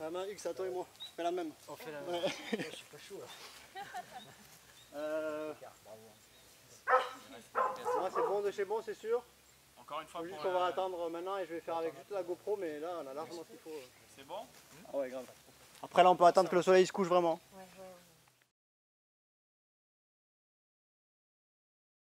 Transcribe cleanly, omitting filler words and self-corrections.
La main X à toi et moi. On fait la même. On fait la même. Ouais. Je suis pas chaud là. Moi c'est bon de chez bon, c'est sûr. Encore une fois Juste pour qu'on va attendre maintenant et je vais faire avec juste la GoPro, mais là on a largement ce qu'il faut. C'est bon? Ah ouais, grave. Après là on peut attendre que le soleil se couche vraiment. Ouais, ouais, ouais.